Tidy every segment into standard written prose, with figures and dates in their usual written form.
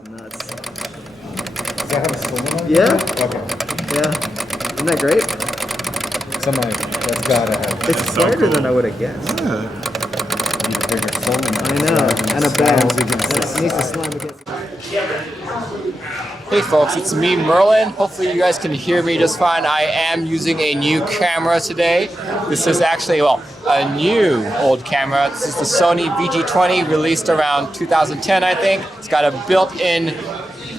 It's nuts. Does that have a spoon on it? Yeah. Okay. Yeah. Isn't that great? That's gotta have. It's slighter than I would have guessed. Need a bigger solenoid. I know. And a band. Against It needs to slam against. Hey folks, it's me, Merlin. Hopefully you guys can hear me just fine. I am using a new camera today. This is actually, well, a new old camera. This is the Sony VG20, released around 2010, I think. It's got a built-in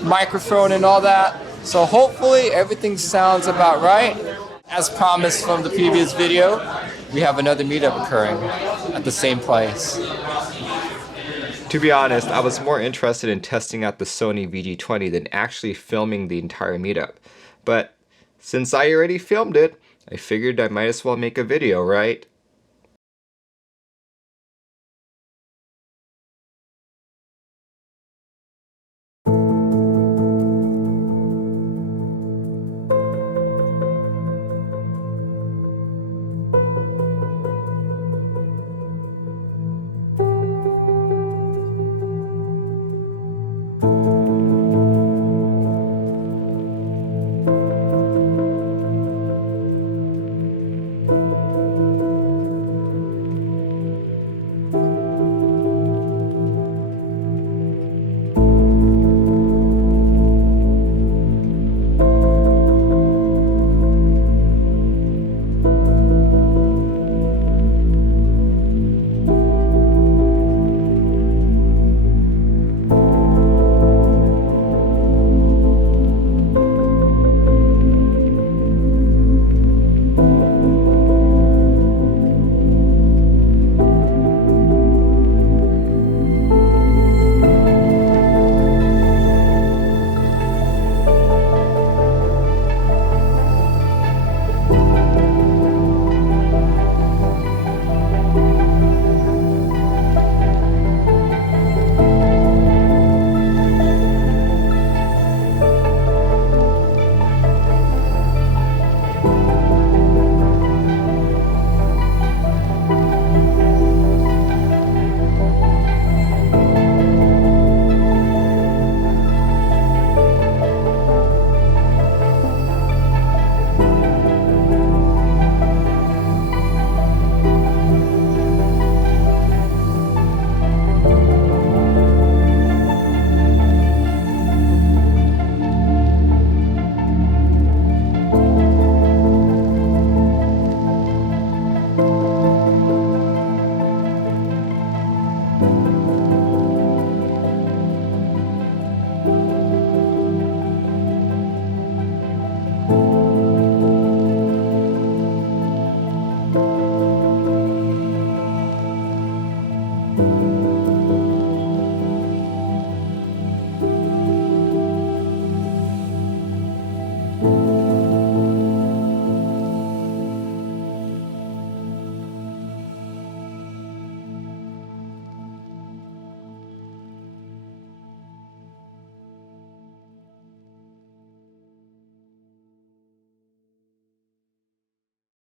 microphone and all that. So hopefully everything sounds about right. As promised from the previous video, we have another meetup occurring at the same place. To be honest, I was more interested in testing out the Sony VG20 than actually filming the entire meetup. But since I already filmed it, I figured I might as well make a video, right?